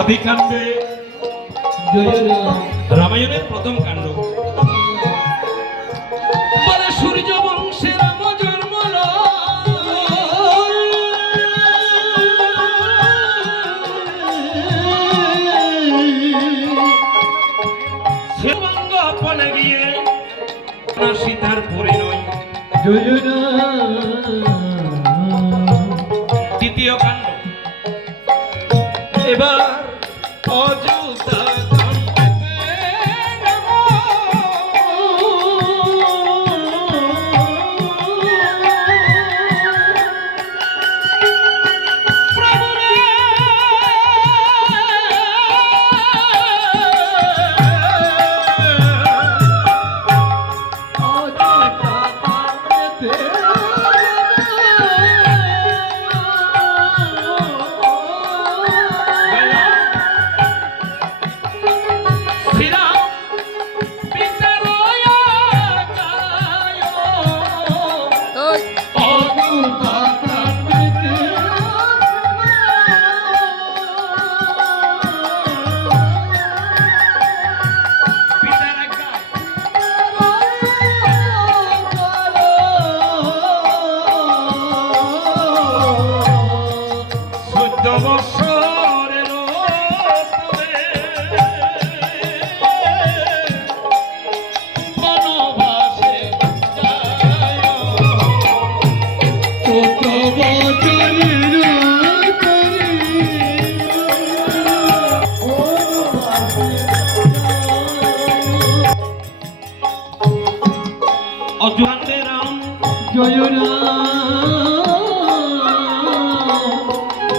আদিকাণ্ডে রামায়ণের প্রথম কাণ্ড বলে সূর্য বংশে রাম জন্ম শ্রীবঙ্গ আপনে গিয়ে সীতার পরিণয়। দ্বিতীয় কাণ্ড এবার অযোধ্যা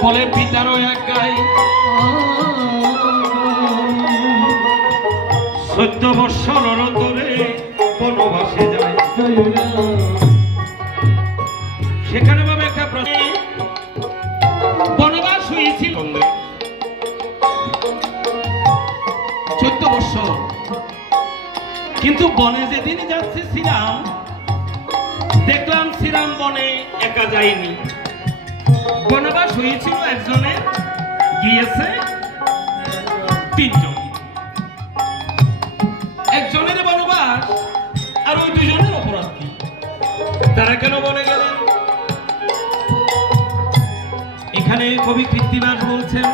বলে পিতারও একাই 14 বৎসর ধরে বনবাসে যায়। সেখানে ভাবে একটা বনবাস হয়েছিল 14 বৎসর, কিন্তু বনে যেদিন যাচ্ছে শ্রীরাম, দেখলাম শ্রীরাম বনে একা যায়নি। বনবাস হয়েছিল একজনের, গিয়েছে 3 জন। একজনের বনবাস আর ওই 2 জনের অপরাধ কি? তারা কেন বনে গেলেন? এখানে কবি কৃত্তিবাস বলছেন,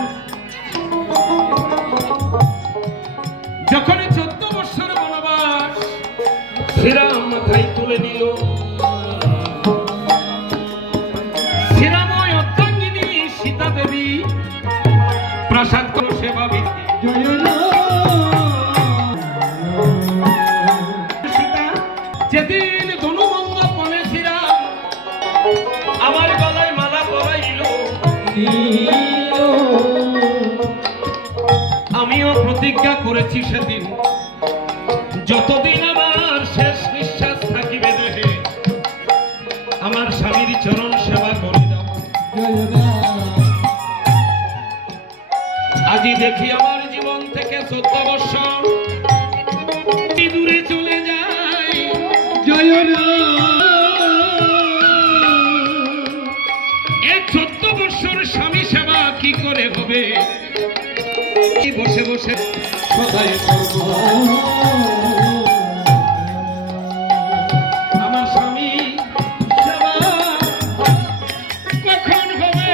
যখন 14 বৎসর বনবাস শ্রীরাম মাথায় তুলে নিল, প্রাসাদ করো সেবা সীতা যেদিন ধনুভঙ্গ বনে শ্রীরাম আমার গলায় মালা পরাইল, আমিও প্রতিজ্ঞা করেছি সেদিন, যতদিন আমার শেষ নিঃশ্বাস থাকিবে দেহে আমার স্বামীর চরণ সেবা করে দাও। আজি দেখি আমার জীবন থেকে 14 বৎসর দূরে চলে যায়। এই 14 বৎসর স্বামী সেবা কি করে হবে? বসে বসে সদাই করব আমার স্বামী সেবা কখন হবে?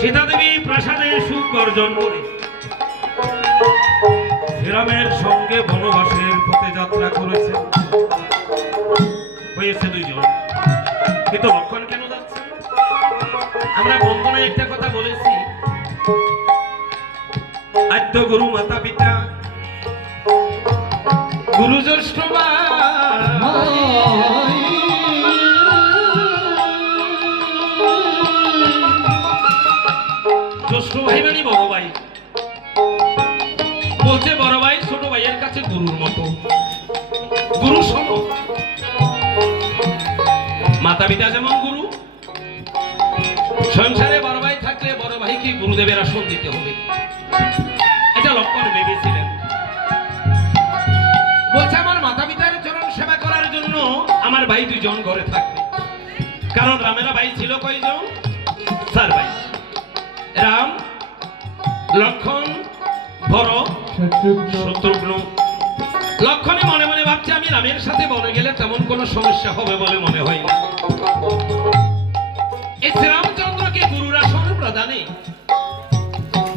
সীতা দেবী প্রাসাদে সুখ অর্জন করে শ্রীরামের সঙ্গে বনবাসের পথে যাত্রা করেছে। হয়েছে 2 জন, কিন্তু লক্ষণ কেন যাচ্ছে? আমরা বন্দনায় একটা কথা বলেছি, আদ্য গুরু মাতা পিতা গুরু জ্যৈষ্ঠ জ্যৈষ্ঠ ভাই মানে বড় ভাই। বলছে বড় ভাই ছোট ভাইয়ের কাছে গুরুর মতো, গুরু সম। মাতা পিতা যেমন গুরু, সংসারে বড় ভাই থাকলে বড় ভাইকে গুরুদেবের আসন দিতে হবে, এটা লক্ষণ ভেবেছিলেন। বলছে আমার মাতা পিতার চরণ সেবা করার জন্য আমার ভাই দুজন ঘরে থাকবে। কারণ রামেরা ভাই ছিল কয়জন? 4 ভাই, রাম, লক্ষণ, ভরত, শত্রুঘ্ন। লক্ষণে মনে মনে ভাবছে আমি রামের সাথে বনে গেলে তেমন কোনো সমস্যা হবে বলে মনে হয় না। এই শ্রীরামচন্দ্রকে গুরুর আসন প্রদানে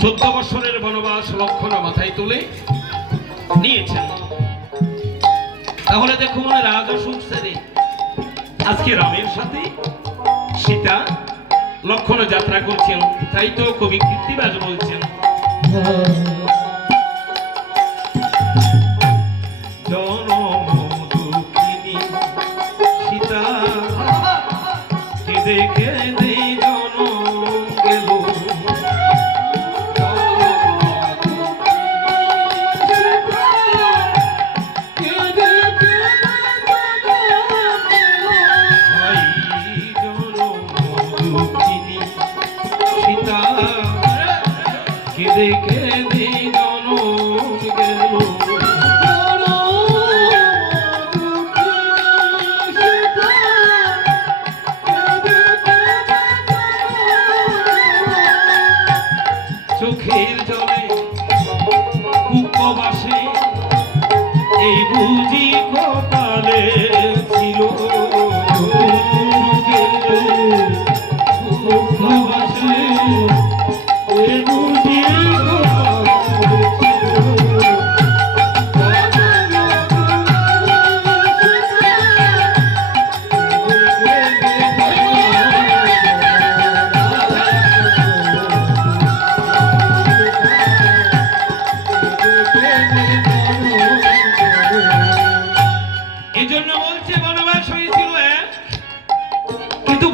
14 বছরের বনবাস লক্ষণ মাথায় তুলে নিয়েছেন। তাহলে দেখুন রাজা সুখ ছেড়ে আজকে রামের সাথে সীতা লক্ষণ যাত্রা করছেন। তাই তো কবি কীর্তিবাজ বলছেন, জনম দুঃখিনী সীতা কেঁদে কেঁদে জনম গেল। কেঁদে কেঁদে জনম গেল। চোখের জলে বুকবাসে এই বুঝি কপালে ছিল, বুকবাসে এই বুঝি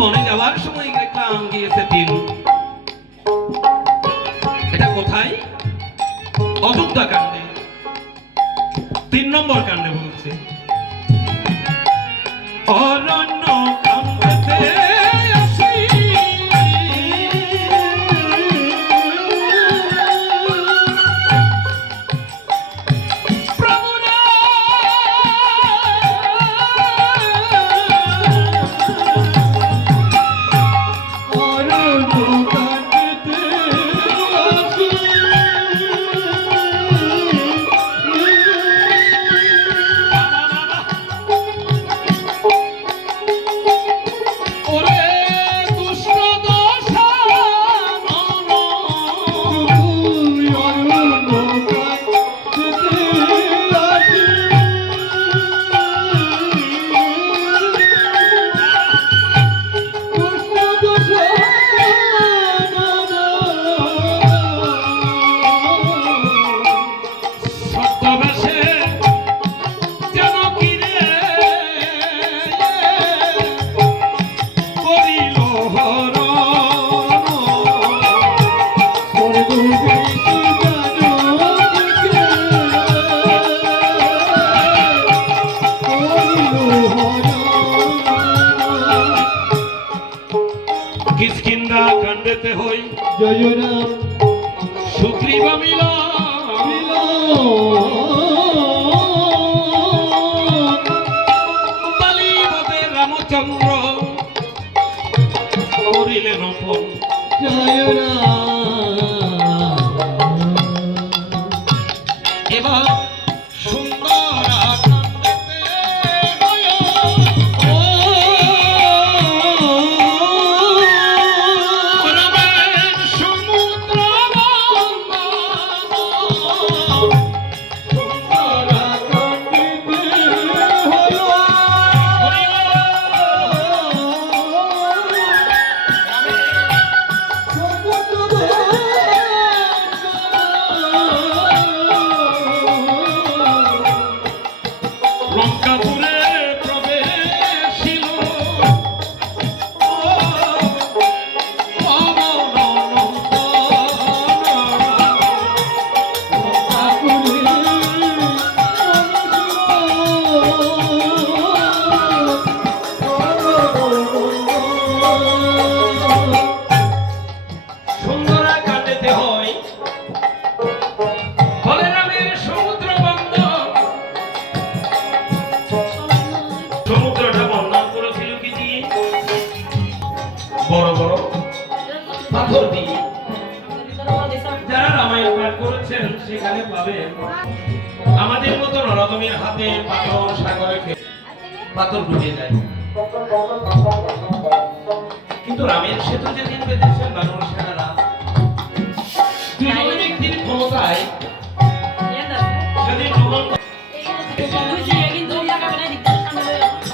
বনে যাওয়ার সময় দেখলাম গিয়েছে 3। এটা কোথায়? অযোধ্যা কাণ্ডে 3 নম্বর কাণ্ডে বলছে, অরণ্য কাণ্ডেতে কিষ্কিন্ধা কাণ্ডেতে হই জয় রাম সুগ্রীব মিলন, বালিবদে রামচন্দ্র করিলেন অপন জয় রাম। এবার বসুন্ধরা কাটাতে হয়। ফলে রামের সমুদ্র বন্দর, সমুদ্রটা বর্ণন করেছিল কি দিয়ে? বড় বড় পাথর দিয়ে। যারা রামায়ণ পাঠ করেছেন সেখানে পাবেন আমাদের মতো নরদমের হাতে পাথর সাগরে পাথর ডুবে যায়। কিন্তু রামের সেতু যেদিন পেতেছেন বানর সেনারা, দুজন ব্যক্তির ক্ষমতায় সেদিন ডুবন,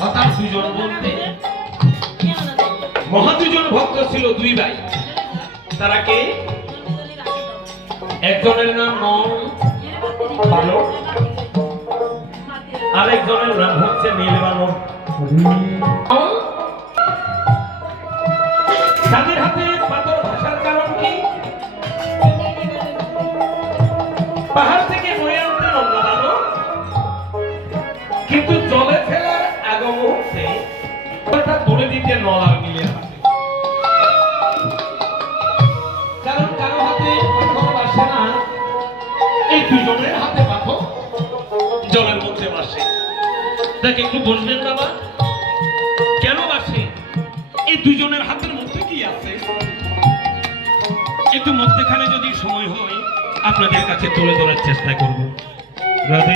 অর্থাৎ দুজন বলতে মহা দুজন ভক্ত ছিল, দুই ভাই। তারা কে? একজনের নাম নল বানর, আরেকজনের নাম হচ্ছে নীল বানর। তাদের হাতে পাথর ভাষার কারণ কি? পাহাড় থেকে বয়ে আনতেন অন্য বানর, কিন্তু জলে ফেলার আগ মুহূর্তে তুলে দিতে নল আর মিলে হাতে। কারণ কারো হাতে পাথর বাসে না, এই দুজনের হাতে পাথর জলের মধ্যে বাসে। তাকে একটু বলবেন বাবা কেন বাসে? এই দুজনের হাতের মধ্যে কি আছে? একটু মধ্যখানে যদি সময় হয় আপনাদের কাছে তুলে ধরার চেষ্টা করব। রাধে।